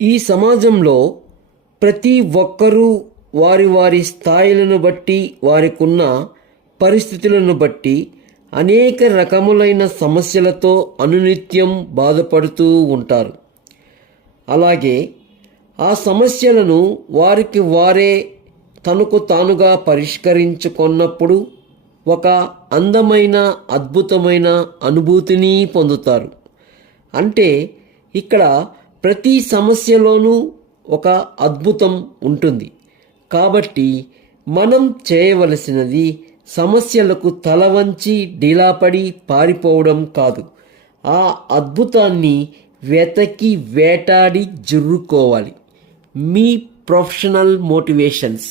ఈ సమాజంలో ప్రతి ఒక్కరూ వారి వారి స్థాయిలను బట్టి, వారికున్న పరిస్థితులను బట్టి అనేక రకములైన సమస్యలతో అనునిత్యం బాధపడుతూ ఉంటారు. అలాగే ఆ సమస్యలను వారికి వారే తనకు తానుగా పరిష్కరించుకున్నప్పుడు ఒక అందమైన, అద్భుతమైన అనుభూతిని పొందుతారు. అంటే ఇక్కడ ప్రతి సమస్యలోనూ ఒక అద్భుతం ఉంటుంది. కాబట్టి మనం చేయవలసినది సమస్యలకు తల వంచి డీలాపడి పారిపోవడం కాదు, ఆ అద్భుతాన్ని వెతకి వేటాడి జుర్రుకోవాలి. మీ ప్రొఫెషనల్ మోటివేషన్స్.